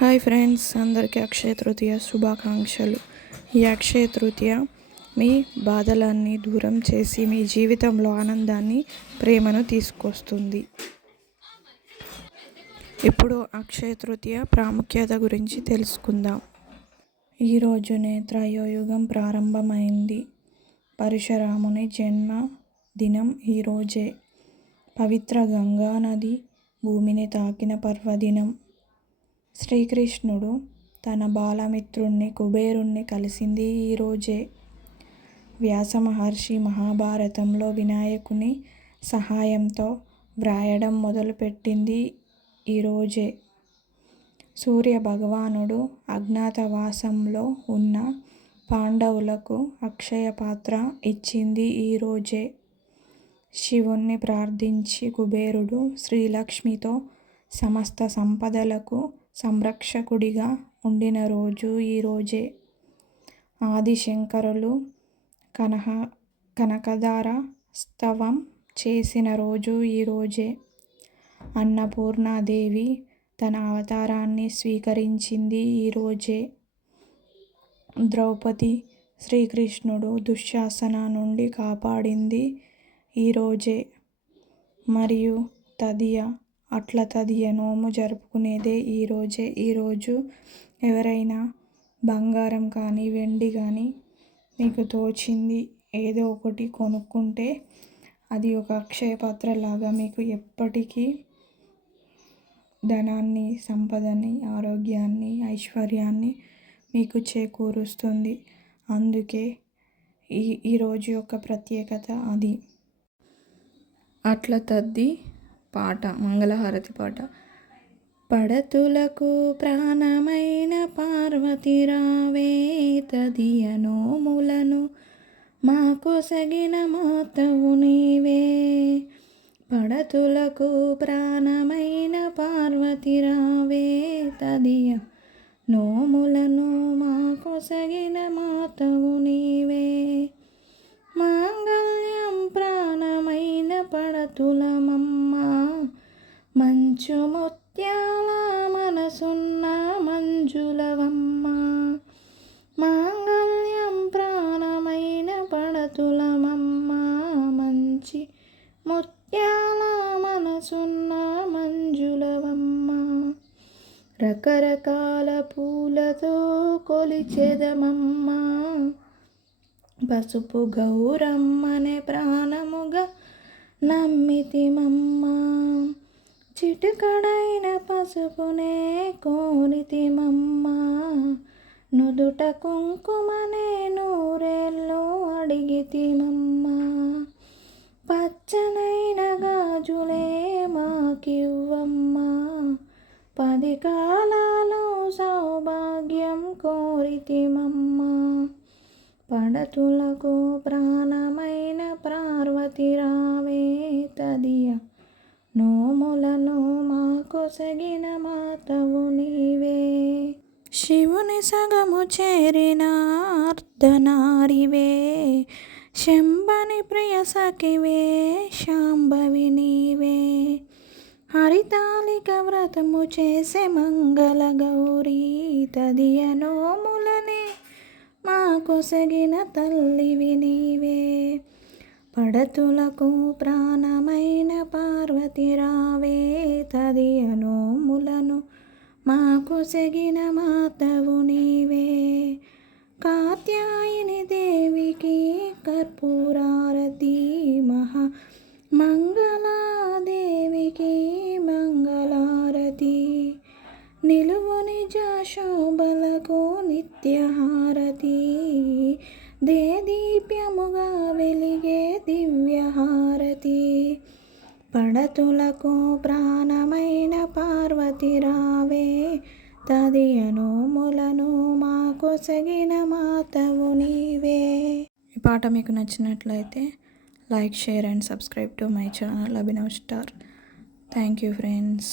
Hi friends, అందరికీ అక్షయ తృతీయ శుభాకాంక్షలు. ఈ అక్షయ తృతీయ మీ బాధలన్నీ దూరం చేసి మీ జీవితంలో ఆనందాన్ని, ప్రేమను తీసుకొస్తుంది. ఇప్పుడు అక్షయ తృతీయ ప్రాముఖ్యత గురించి తెలుసుకుందాం. ఈరోజునే త్రయోయుగం ప్రారంభమైంది. పరశురాముని జన్మ దినం ఈరోజే. పవిత్ర గంగా నది భూమిని తాకిన పర్వదినం. శ్రీకృష్ణుడు తన బాలమిత్రుణ్ణి కుబేరుణ్ణి కలిసింది ఈరోజే. వ్యాస మహర్షి మహాభారతంలో వినాయకుని సహాయంతో వ్రాయడం మొదలుపెట్టింది ఈరోజే. సూర్య భగవానుడు అజ్ఞాతవాసంలో ఉన్న పాండవులకు అక్షయ పాత్ర ఇచ్చింది ఈరోజే. శివుణ్ణి ప్రార్థించి కుబేరుడు శ్రీలక్ష్మితో సమస్త సంపదలకు సంరక్షకుడిగా ఉండిన రోజు ఈరోజే. ఆదిశంకరులు కనకధార స్తవం చేసిన రోజు ఈరోజే. అన్నపూర్ణాదేవి తన అవతారాన్ని స్వీకరించింది ఈరోజే. ద్రౌపది శ్రీకృష్ణుడు దుశ్శాసన నుండి కాపాడింది ఈరోజే. మరియు అట్ల తదియ నోము జరుపుకునేదే ఈరోజే. ఈరోజు ఎవరైనా బంగారం కానీ వెండి కానీ మీకు తోచింది ఏదో ఒకటి కొనుక్కుంటే అది ఒక అక్షయ పాత్ర లాగా మీకు ఎప్పటికీ ధనాన్ని, సంపదని, ఆరోగ్యాన్ని, ఐశ్వర్యాన్ని మీకు చేకూరుస్తుంది. అందుకే ఈరోజు యొక్క ప్రత్యేకత అది. అట్ల తద్ది పాట, మంగళహారతి పాట. పడతులకు ప్రాణమైన పార్వతి రావే, తదియ నోములను మాకొసగిన మాతవు నీవే. పడతులకు ప్రాణమైన పార్వతి రావే, తదియ నోములను మాకొసగిన మాతవు నీవే. మాంగళ్యం ప్రాణమైన పడతులమమ్మ, మంచు ముత్యాల మనసున్న మంజులవమ్మ. మాంగళ్యం ప్రాణమైన పడతులమమ్మ, మంచి ముత్యాల మనసున్న మంజులవమ్మ. రకరకాల పూలతో కొలిచెదమమ్మ, పసుపు గౌరమ్మనే ప్రాణముగా నమ్మితిమమ్మ. చిటికడైన పసుపునే కోరితిమమ్మ, నుదుట కుంకుమనే నూరేళ్ళు అడిగితిమమ్మ. పచ్చనైన గాజులే మాకివ్వమ్మ, 10 కాలాలు సౌభాగ్యం కోరితిమమ్మ. పడతులకు ప్రాణమైన పార్వతి రావే, తదియ నోములను మాకొసగిన మాతవు నీవే. శివుని సగము చేరిన అర్ధనారివే, శంభని ప్రియ సఖివే, శాంభవి నీవే. హరితాళిక వ్రతము చేసే మంగళ గౌరీ, తదియ నోములనే మాకొసగిన తల్లివి నీవే. పడతులకు ప్రాణమైన పార్వతి రావే, తదియ నోములను మాకొసగిన మాతవు నీవే. కాత్యాయని దేవికి కర్పూరారతి, మహా మంగళాదేవికి మంగళారతి. నిలువు నిజ శోభలకు నిత్యహారతి, దేదీప్యముగా వెలిగే దివ్యహారతి. పడతులకు ప్రాణమైన పార్వతి రావే, తదియ నోములను మాకొసగిన మాతవు నీవే. ఈ పాట మీకు నచ్చినట్లయితే like, share and subscribe to my channel Abhinav star. Thank you friends.